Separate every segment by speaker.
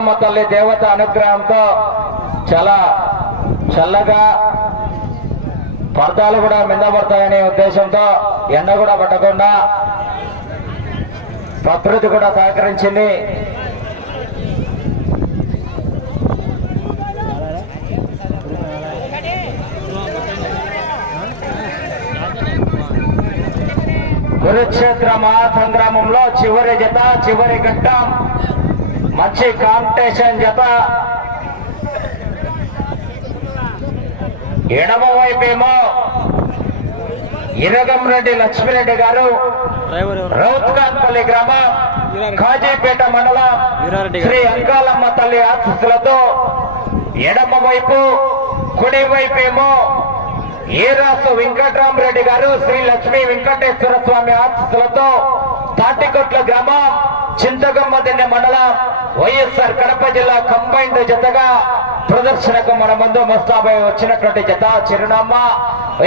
Speaker 1: తల్లి దేవత అనుగ్రహంతో చాలా చల్లగా పర్దాలు కూడా మిందపడతాయనే ఉద్దేశంతో ఎండ కూడా పట్టకుండా ప్రకృతి కూడా సహకరించింది. కురుక్షేత్ర మహాసంగ్రామంలో చివరి జత చివరి ఘట్టం. మంచి కాంపిటీషన్ జత. ఎడమ వైపేమో ఇరగంరెడ్డి లక్ష్మిరెడ్డి గారు. రౌత్కాన్పల్లి గ్రామం కాజీపేట మండలం శ్రీ అంకాలమ్మ తల్లి ఆశీస్సులతో ఎడమ వైపు కుడి వైపేమో ఈరాసు వెంకట్రామరెడ్డి గారు శ్రీ లక్ష్మీ వెంకటేశ్వర స్వామి ఆశీస్సులతో తాటికొట్ల గ్రామం చింతగమ్మ దండ మండలం వైఎస్ఆర్ కడప జిల్లా కంబైన్డ్ జతగా ప్రదర్శనకు మన ముందు ముస్తాబై వచ్చినటువంటి జత చిరునామా.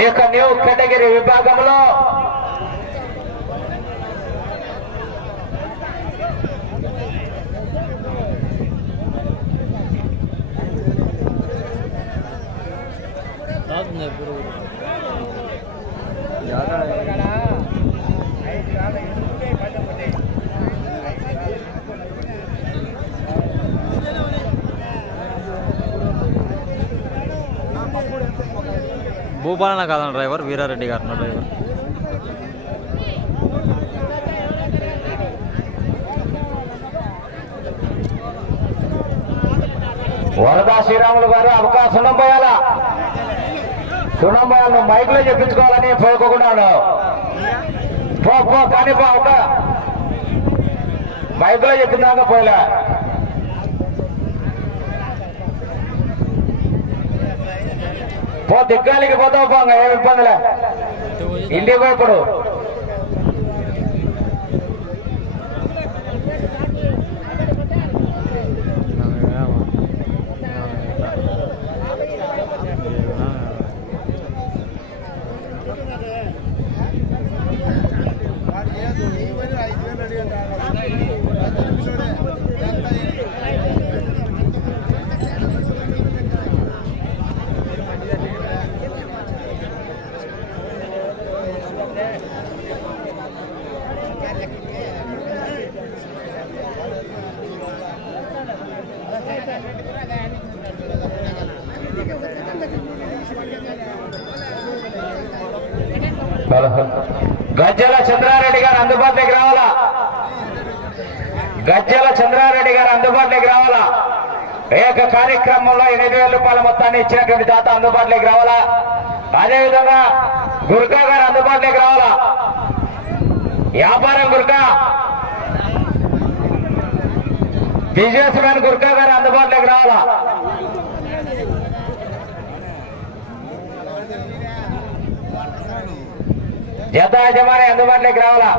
Speaker 1: ఈ యొక్క న్యూ కేటగిరీ విభాగంలో
Speaker 2: రాతుంది భూపాలన కాదన్న డ్రైవర్ వీరారెడ్డి గారు నా డ్రైవర్.
Speaker 1: వరదా శ్రీరాములు గారు అవకాశం సున్నం పోయాలా? సున్నం పోయాలి మైక్లో చెప్పించుకోవాలని పోకోకుండా పో పో కానీ పో ఒక. మైక్లో చెప్పిందాక పోయలే? పో దిగ్గాలికి పోతావు పో ఇంకా ఏమి ఇబ్బందిలే ఇంటికి పోయి ఇప్పుడు. గజ్జల చంద్రారెడ్డి గారు అందుబాటులోకి రావాలా? గజ్జల చంద్రారెడ్డి గారు అందుబాటులోకి రావాలా? ఏక కార్యక్రమంలో ఎనిమిది వేల రూపాయల మొత్తాన్ని ఇచ్చినటువంటి దాత అందుబాటులోకి రావాలా? అదేవిధంగా గుర్కా గారు అందుబాటులోకి రావాలా? వ్యాపారం గుర్కా? బిజినెస్ మ్యాన్ గుర్కా గారు అందుబాటులోకి రావాలా? జత యజమాని అందుబాటులోకి రావాలా?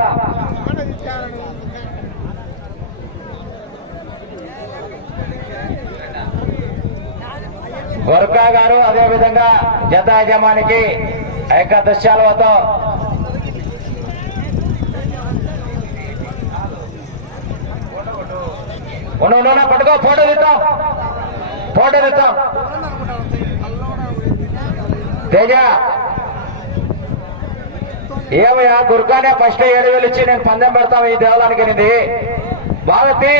Speaker 1: గొరకా గారు అదేవిధంగా జత యజమానికి ఆ యొక్క దృశ్యాలతో ఉండు ఉండు, పట్టుకో ఫోటో తీద్దాం. ఫోటో తీద్దాం. తేజ ఏమయ్యా గురుకానే ఫస్ట్ ఏడు వేలు ఇచ్చి నేను పందెం పెడతాం ఈ దేవాలయానికి అనేది? భారతి!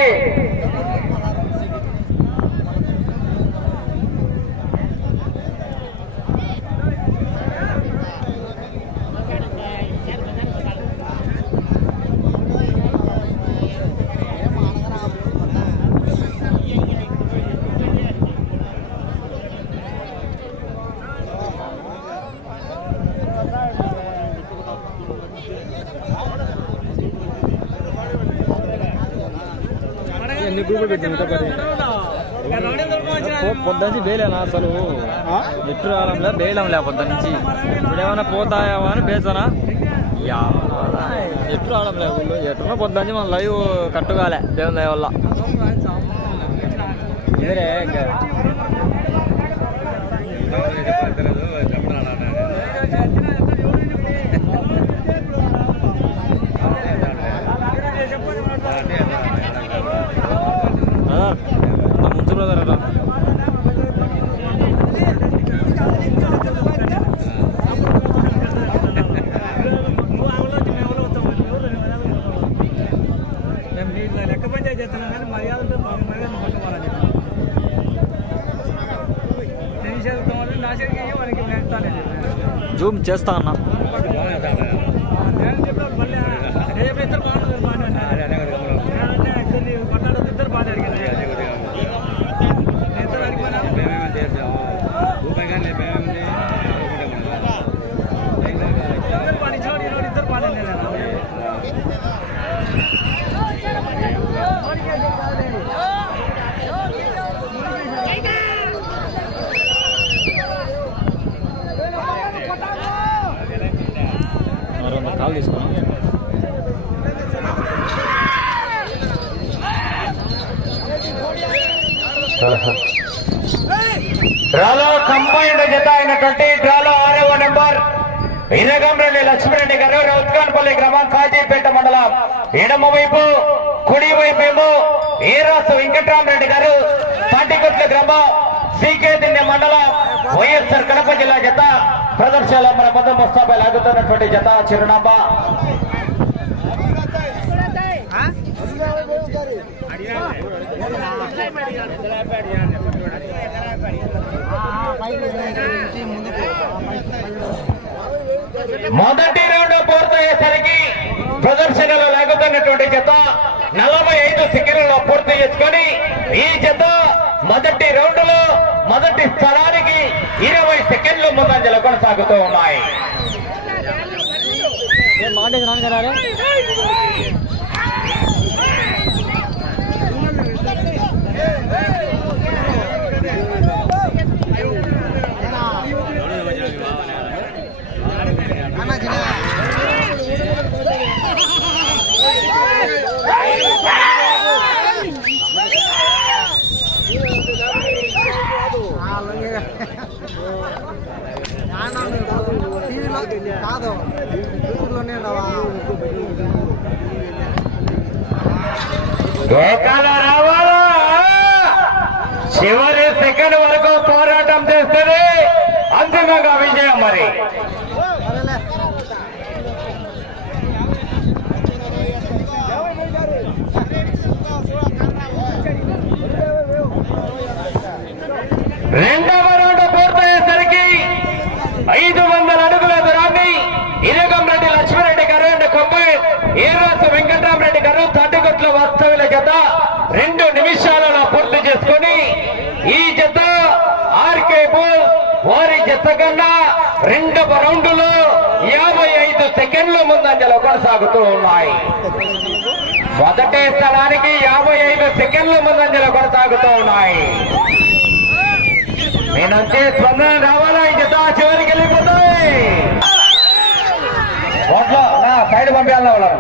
Speaker 2: ఎన్ని పెట్టింది పొద్దుంచి బేలేనా అసలు ఎట్టు రావడంలే బేలంలే పొద్దున్నుంచి ఇప్పుడు ఏమైనా పోతాయావా అని బేసనా ఎట్టు రావడంలే ఊళ్ళో ఎట్టున్నా పొద్దుంచి మనం లైవ్ కట్టుగాలే దేవుని దయ వల్ల ఇదరే ఇంకా బ్రదర్ ముంచు బ్రదర్ అలా జూమ్ చేస్తా అన్నా.
Speaker 1: ఇరగంరెడ్డి లక్ష్మీరెడ్డి గారు రౌత్కాన్పల్లి గ్రామం కాజీపేట మండలం. ఎడమ వైపు కుడి వైపు ఏమో ఏరాసు వెంకట్రామరెడ్డి గారు పాటికొట్ల గ్రామం సీకేదిన్నె మండలం వైఎస్ఆర్ కడప జిల్లా జత. ప్రదర్శనలో మన మధ్య ముస్తాపై లాగుతున్నటువంటి జత చిరునామా. మొదటి రౌండ్ పూర్తయ్యేసరికి ప్రదర్శనలో లాగుతున్నటువంటి జత నలభై ఐదు సెకండ్లలో పూర్తి చేసుకొని ఈ జత మొదటి రౌండ్లో మొదటి స్థలానికి ఇరవై సెకండ్లు ముందంజలో కొనసాగుతూ ఉన్నాయి
Speaker 2: ఏం
Speaker 3: కాదు. రావా
Speaker 1: రావాలా? చివరి సెకండ్ వరకు పోరాటం చేస్తుంది అంతిమంగా విజయం మరి. రెండవ రౌండ్ పూర్తయ్యేసరికి ఐదు వందల అడుగుల దూరాన్ని ఇరగంరెడ్డి లక్ష్మీరెడ్డి గారు అండ్ కొంబై వెంకటరామరెడ్డి గారు తాటికొట్ల వాస్తవ్యుల జత రెండు నిమిషాలలో పూర్తి చేసుకొని ఈ జత ఆర్కే వారి జత కన్నా రెండవ రౌండ్లో యాభై ఐదు సెకండ్ల ముందంజలో కొనసాగుతూ ఉన్నాయి. మొదటి స్థలానికి యాభై ఐదు సెకండ్ల ముందంజలో కొనసాగుతూ ఉన్నాయి. నేనంతే స్పందన రావాలా? ఈ జత చివరికి వెళ్ళిపోతాయి. సైడ్ పంపించాలా వాళ్ళు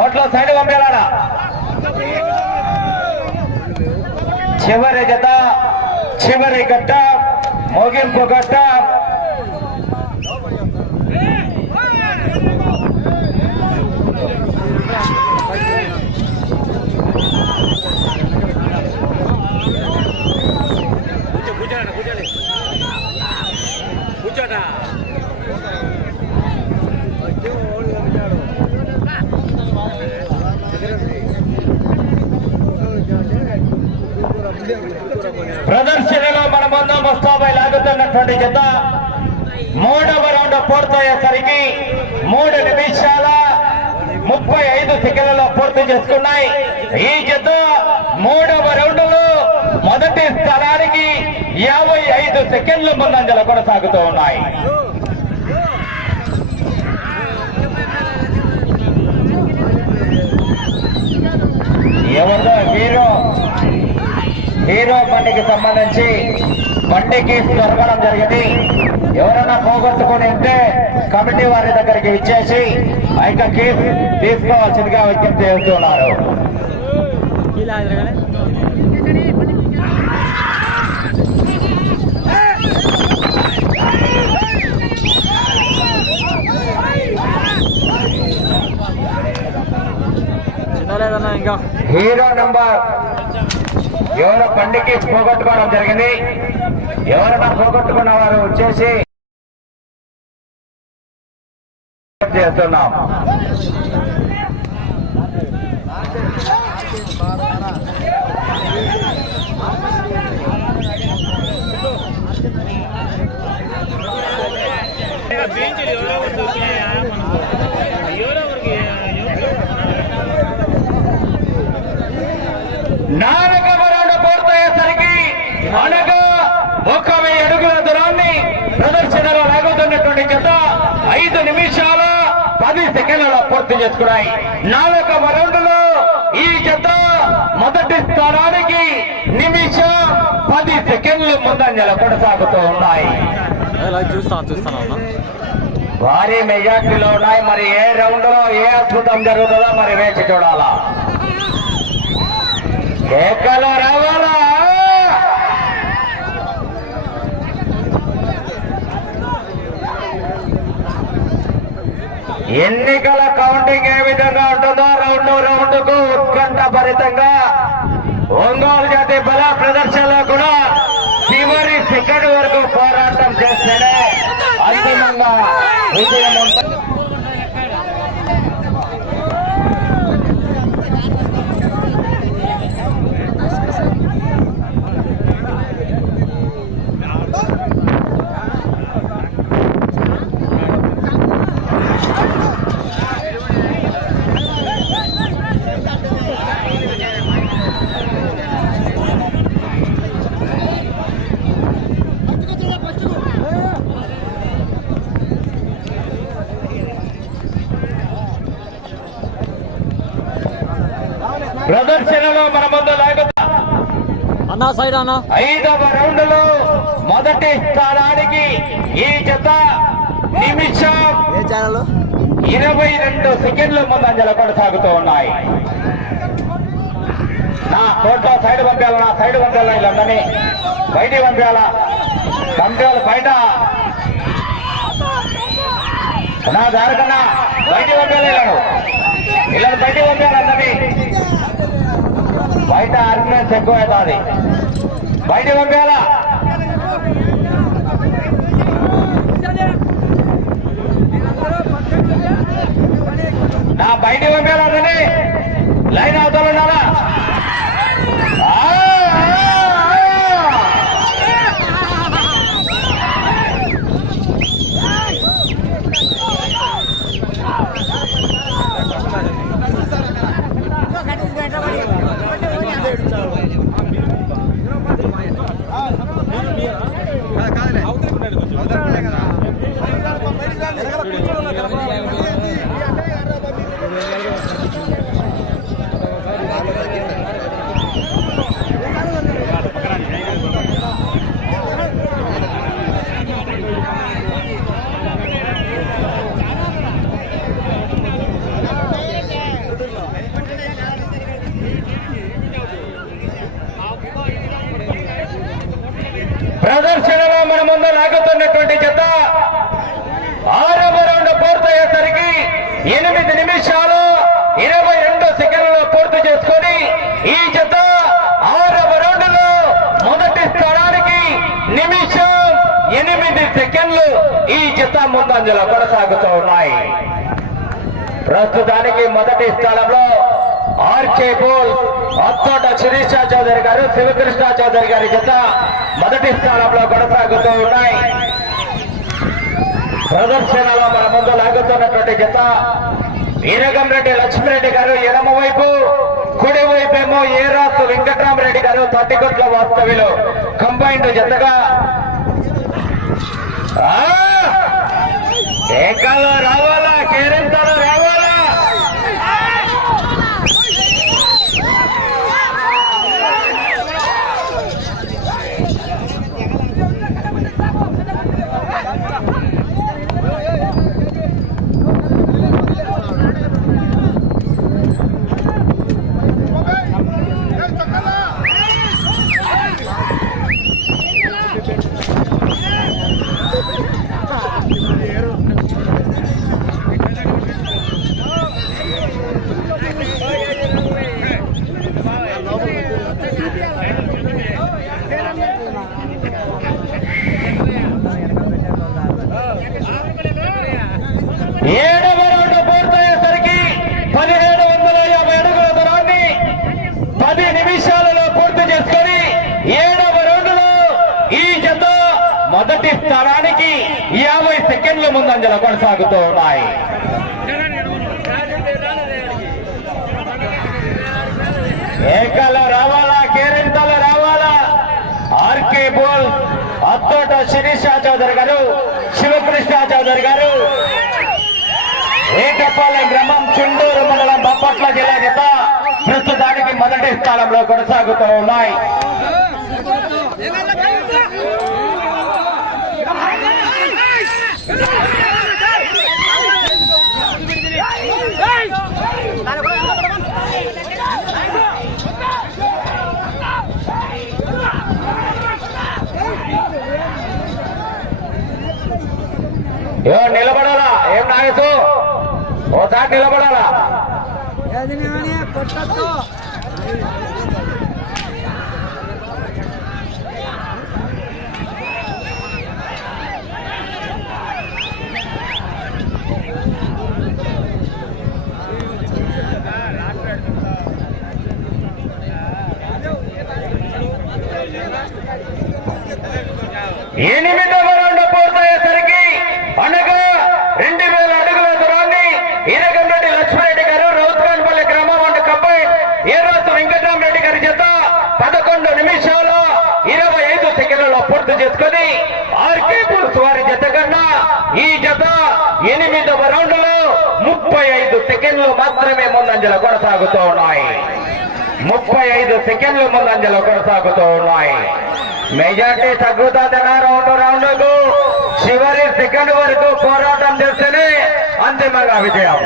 Speaker 1: ఓట్లో సైడ్ పంపించాలా చివరి జత చివరి గట్ట ముగింపు గట్ట కూర్చోడా మన ముందు ముస్తాబై ఉన్నటువంటి జత మూడవ రౌండ్ పూర్తయ్యేసరికి మూడు నిమిషాల ముప్పై ఐదు సెకండ్లలో పూర్తి చేసుకున్నాయి. ఈ జత మూడవ రౌండ్లో మొదటి స్థలానికి యాభై ఐదు సెకండ్ల ముందంజలో కొనసాగుతూ ఉన్నాయి. ఎవరిదో హీరో హీరో బండికి సంబంధించి బండికి జరగడం జరిగింది. ఎవరైనా పోగొట్టుకుని ఉంటే కమిటీ వారి దగ్గరికి ఇచ్చేసి ఆ యొక్క కేసు తీసుకోవాల్సిందిగా విజ్ఞప్తి చేస్తున్నారు.
Speaker 2: ఇంకా
Speaker 1: హీరో నంబర్ ఎవరో బండికి పోగొట్టుకోవడం జరిగింది. ఎవరైనా పోగొట్టుకున్న వారు వచ్చేసి చేస్తున్నాం. నాలుగవ రౌండ్ పూర్తయ్యేసరికి అనగా ఒక వెయ్యి అడుగుల దూరాన్ని ప్రదర్శనలో లాగుతున్నటువంటి జత ఐదు నిమిషాల పది సెకండ్లలో పూర్తి చేసుకున్నాయి. నాలుగవ రౌండ్లో ఈ జత మొదటి స్థానానికి నిమిషం పది సెకండ్లు ముందంజల కొనసాగుతూ ఉన్నాయి. భారీ మెజార్టీలో ఉన్నాయి. మరి ఏ రౌండ్లో ఏ అద్భుతం జరుగుతుందో మరి వేచి చూడాలా. కేకలు రావాలా? ఎన్నికల కౌంటింగ్ ఏ విధంగా ఉంటుందో రౌండ్ రౌండ్కు ఉత్కంఠ భరితంగా ఒంగోలు జాతి బల ప్రదర్శనలో కూడా చివరి సెకండ్ వరకు పోరాటం చేస్తేనే అంతిమంగా విజయం ఉంటుంది ప్రదర్శనలో మన ముందు లాగుతా
Speaker 2: అన్న సైడ్ అన్న.
Speaker 1: ఐదవ రౌండ్లో మొదటి స్థానానికి ఈ జత నిమిషం
Speaker 2: ఏ ఛానల్
Speaker 1: ఇరవై రెండు సెకండ్ల ముందంజల కొనసాగుతూ ఉన్నాయి. నా కోట్లో సైడ్ పంపాల నా సైడ్ పంపాల వీళ్ళందరినీ బయటికి పంపాల పంపాలి బయట. నా దారి కన్నా బయటికి పంపాలి వీళ్ళను వీళ్ళని బయటికి పంపాలి అందరినీ బయట ఆర్గ్యుమెంట్స్ ఎక్కువ అవుతుంది బయట పంపాలా నా బయటికి పంపాలా అందరినీ లైన్ అవతల ఉన్నారా ఆ, ఆ, ఆ. ప్రదర్శనలో మన ముందు లాగుతున్నటువంటి జత ఆరవ రౌండ్ పూర్తయ్యేసరికి ఎనిమిది నిమిషాలు ఇరవై రెండు సెకండ్లు పూర్తి చేసుకొని ఈ జత ఆరవ రౌండ్లో మొదటి స్థానానికి నిమిషం ఎనిమిది సెకండ్లు ఈ జత ముందంజలో కొనసాగుతూ ఉన్నాయి. ప్రస్తుతానికి మొదటి స్థానంలో ఆర్కే బోల్ అత్తోట శిరీష చౌదరి గారు శివకృష్ణ చౌదరి గారి జత మొదటి స్థానంలో కొనసాగుతూ ఉన్నాయి. ప్రదర్శనలో మన ముందు లాగుతున్నటువంటి జత వీరగంరెడ్డి లక్ష్మిరెడ్డి గారు ఎడమ వైపు కుడి వైపు ఏమో ఏరాసు వెంకట్రామరెడ్డి గారు తట్టికొట్ల వాస్తవ్యులు. కంబైన్డ్ జతగా. యాభై ముందంజల కొనసాగుతూ ఉన్నాయి ఏకాల రావాలా కేరింతల రావాలా? ఆర్కే బోల్ అత్తోట శిరీష చౌదరి గారు శివకృష్ణ చౌదరి గారు. ఏకపాలెం గ్రామం చుండూరు మండలం బాపట్ల జిల్లా జత ప్రస్తుతానికి మొదటి స్థానంలో కొనసాగుతూ ఉన్నాయి. ఏ నిలబడాలా? ఏం నాయసు? ఓసారి నిలబడాలా? ఎనిమిదవ రౌండ్ అనగా రెండు వేల అడుగుల దూరాన్ని ఈరగంరెడ్డి లక్ష్మారెడ్డి గారు రౌత్కాన్పల్లి గ్రామం వంటి ఏ రోజు వెంకటరామరెడ్డి గారి చేత పదకొండు నిమిషాల ఇరవై ఐదు సెకండ్లలో పూర్తి చేసుకుని ఆర్కే పుల్స్ వారి జత కన్నా ఈ జత ఎనిమిదవ రౌండ్లో ముప్పై ఐదు సెకండ్లు మాత్రమే ముందంజలో కొనసాగుతూ ఉన్నాయి. ముప్పై ఐదు సెకండ్లు ముందంజలో కొనసాగుతూ ఉన్నాయి. మెజార్టీ తగ్గుతుందన్న రౌండ్ రౌండ్కు చివరి సెకండ్ వరకు పోరాటం చేస్తేనే అంతిమంగా విజయం.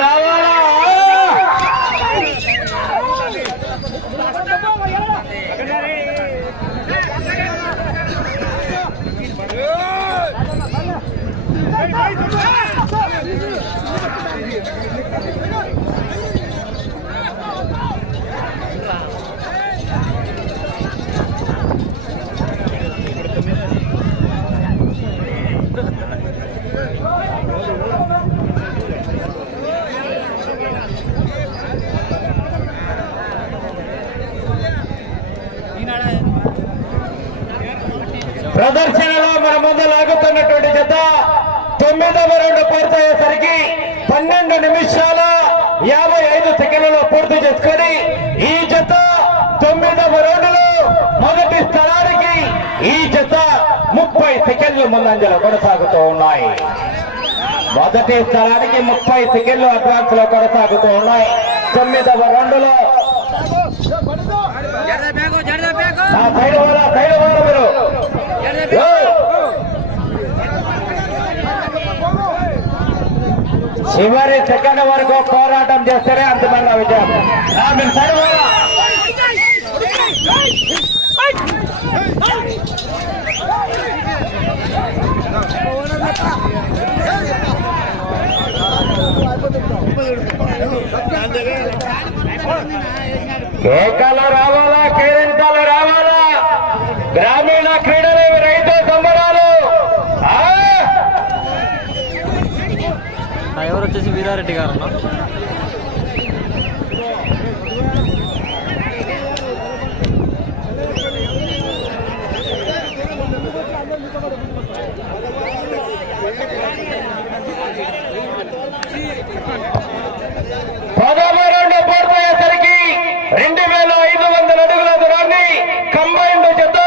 Speaker 1: రావాలా ప్రదర్శనలో మన ముందు లాగుతున్నటువంటి జత తొమ్మిదవ రౌండ్ పూర్తయ్యేసరికి పన్నెండు నిమిషాల యాభై ఐదు సెకండ్లలో పూర్తి చేసుకొని ఈ జత తొమ్మిదవ రౌండ్లో మొదటి స్థలానికి ఈ జత ముప్పై సెకండ్లు ముందంజలో కొనసాగుతూ ఉన్నాయి. మొదటి స్థలానికి ముప్పై సెకండ్లు అడ్వాన్స్లో కొనసాగుతూ ఉన్నాయి. తొమ్మిదవ రౌండ్లో సైడ్ వాళ్ళ సైడ్ వాళ్ళ మీరు ఏయ్! చివరి సెకండ్ వరకు పోరాటం చేస్తేనే అంతిమంగా విజయం. ఆ, కేకలు రావాలా కేరింతలు రావాలా? గ్రామీణ క్రీడలు రైతు సంబరాలు ఆ!
Speaker 2: నా ఎవరు వచ్చేసి వీరారెడ్డి గారు అన్న?
Speaker 1: పూర్తయ్యేసరికి రెండు వేల ఐదు వందల అడుగుల దూరాన్ని కంబైన్డ్ జత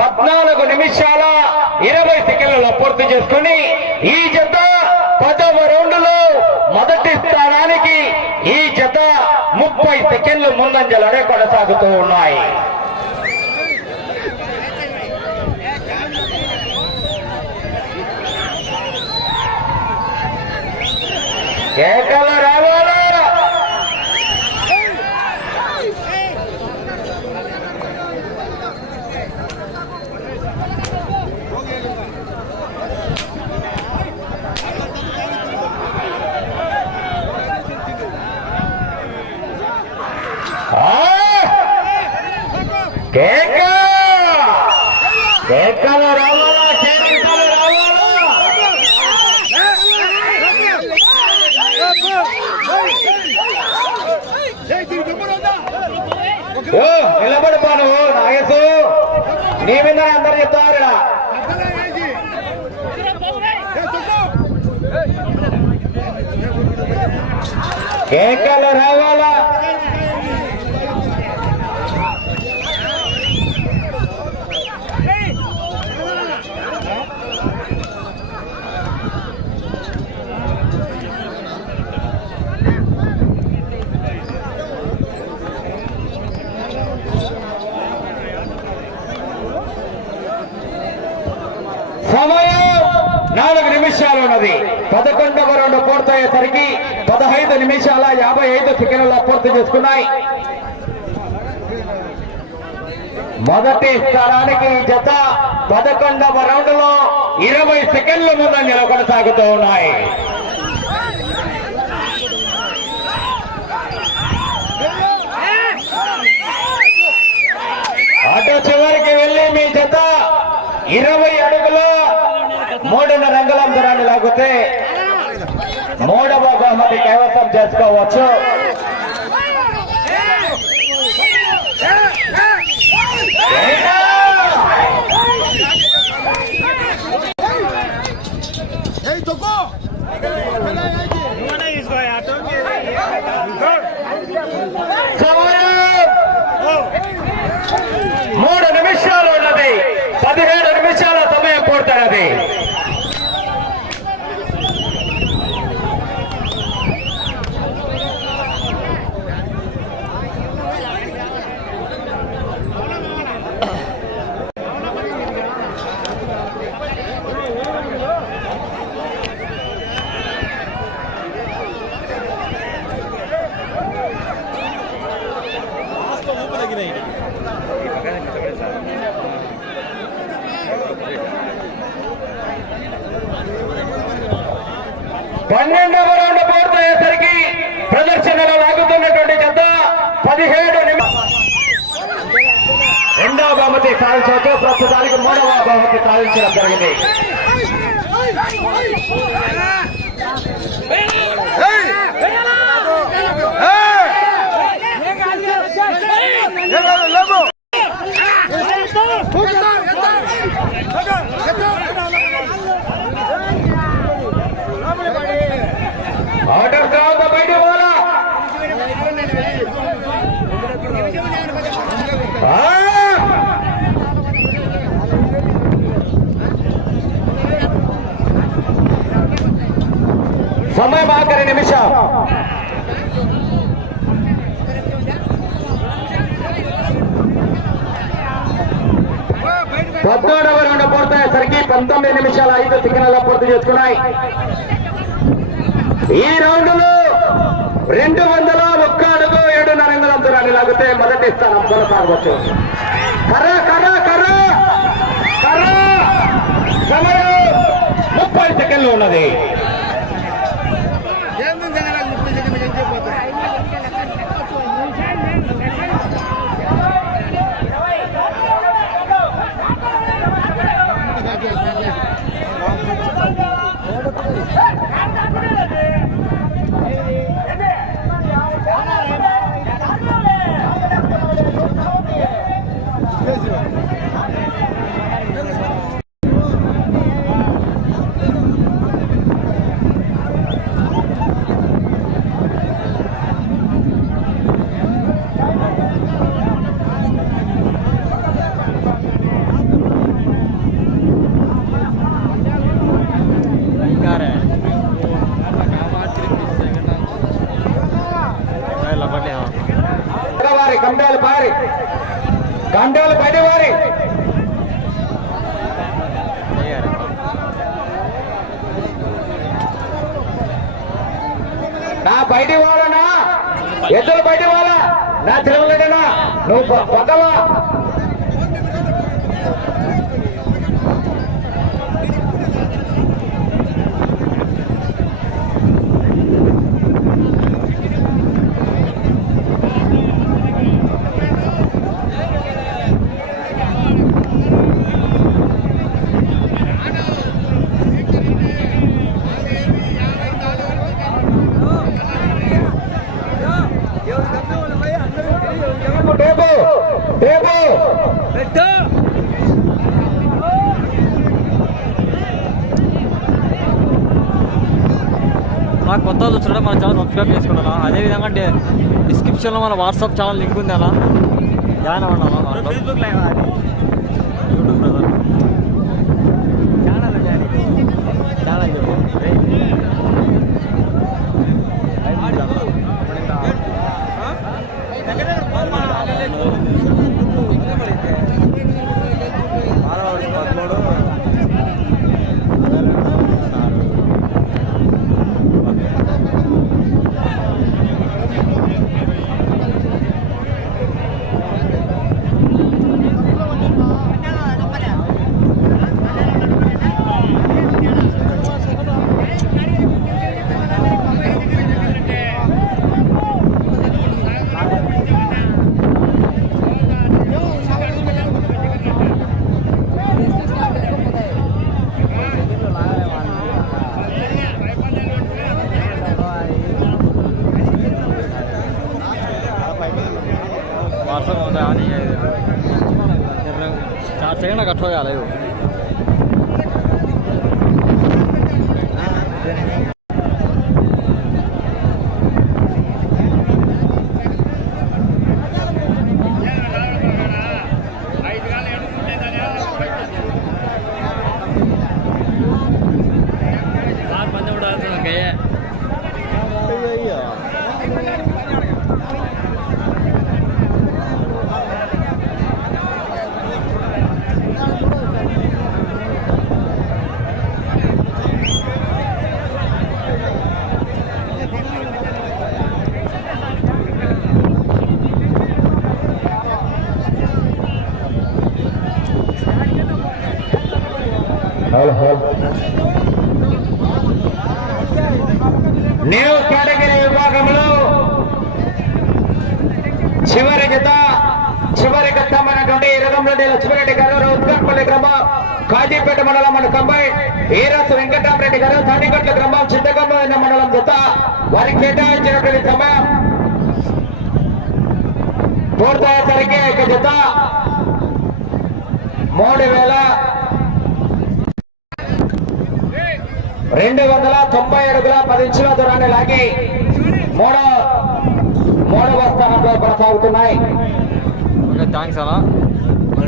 Speaker 1: పద్నాలుగు నిమిషాల ఇరవై సెకండ్లలో పూర్తి చేసుకుని ఈ జత పదవ రౌండ్లో మొదటి స్థానానికి ఈ జత ముప్పై సెకండ్లు ముందంజలనే కొనసాగుతూ ఉన్నాయి. ఏకలరా నీ మీద అందరు చెప్తారు కేకలు రావాలా సమయం నాలుగు నిమిషాలు ఉన్నది. పదకొండవ రౌండ్ పూర్తయ్యేసరికి పదహైదు నిమిషాల యాభై ఐదు సెకండ్ల పూర్తి చేసుకున్నాయి. మొదటి స్థానానికి జత పదకొండవ రౌండ్లో ఇరవై సెకండ్ల ముందు కొనసాగుతూ ఉన్నాయి. అటు చివరికి వెళ్ళి మీ జత ఇరవై అడుగులో మూడున్న రంగుల దూరాన్ని లాగితే మూడవ బహుమతి కైవసం చేసుకోవచ్చు. మూడు నిమిషాలు ఉన్నది. పదిహేడు నిమిషాల సమయం పూర్తయినది. పన్నెండవ రౌండ్ పూర్తయ్యేసరికి ప్రదర్శనలో లాగుతున్నటువంటి జత పదిహేడు రెండవ బహుమతి సాధించవచ్చు ప్రస్తుతానికి మూడవ బహుమతి సాధించడం జరిగింది. ఆర్డర్ తర్వాత బయట పోవాలా సమయం ఆఖరి నిమిషం. పద్నాలుగవ రౌండ్ పూర్తయ్యేసరికి పంతొమ్మిది నిమిషాల ఐదు సెకండ్ల పూర్తి చేసుకున్నాయి. ఈ రౌండ్ రెండు వందల ఒక్క అడుగు ఏడున్నర వందల లాగితే మొదటి స్థానం కొనసాగవచ్చు. కర్ర కర్ర కర్ర కర్ర సమయం ముప్పై సెకండ్లు ఉన్నది.
Speaker 2: చూడడం మన ఛానల్ సబ్స్క్రైబ్ చేసుకున్నాను అదేవిధంగా డి- డిస్క్రిప్షన్లో మన వాట్సాప్ ఛానల్ లింక్ ఉంది అలా జాయిన్ అవ్వండి అలా.
Speaker 3: Facebook live
Speaker 2: YouTube brother.
Speaker 3: Channel
Speaker 2: channel
Speaker 1: గతమైనటువంటి Iragamreddy Lakshmireddy గారు ఉత్కర్పల్లి గ్రామం కాజీపేట మండలం మన కంబాయి ఈరస్ వెంకటరామరెడ్డి గారు తాటిగట్ల గ్రామం చిత్తగమ్మ మండలం జత వారికి కేటాయించినటువంటి సమయం పూర్తయ్యేసరికి ఇక జత మూడు వేల రెండు వందల తొంభై అడుగుల పది ఇంచుల దూరాన్ని లాగి మూడో మూడవ స్థానంలో కొనసాగుతున్నాయి.
Speaker 2: థ్యాంక్స్ అలా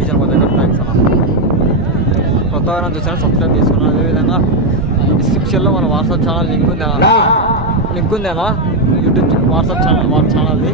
Speaker 2: చాలా దగ్గర థ్యాంక్స్ అలా కొత్త వారిని చూసాను సబ్స్క్రైబ్ చేసుకున్నాను అదేవిధంగా డిస్క్రిప్షన్లో మన వాట్సాప్ ఛానల్ లింక్ ఉంది? లింక్ ఉంది అలా యూట్యూబ్ వాట్సాప్ ఛానల్ వాట్సాప్ ఛానల్ది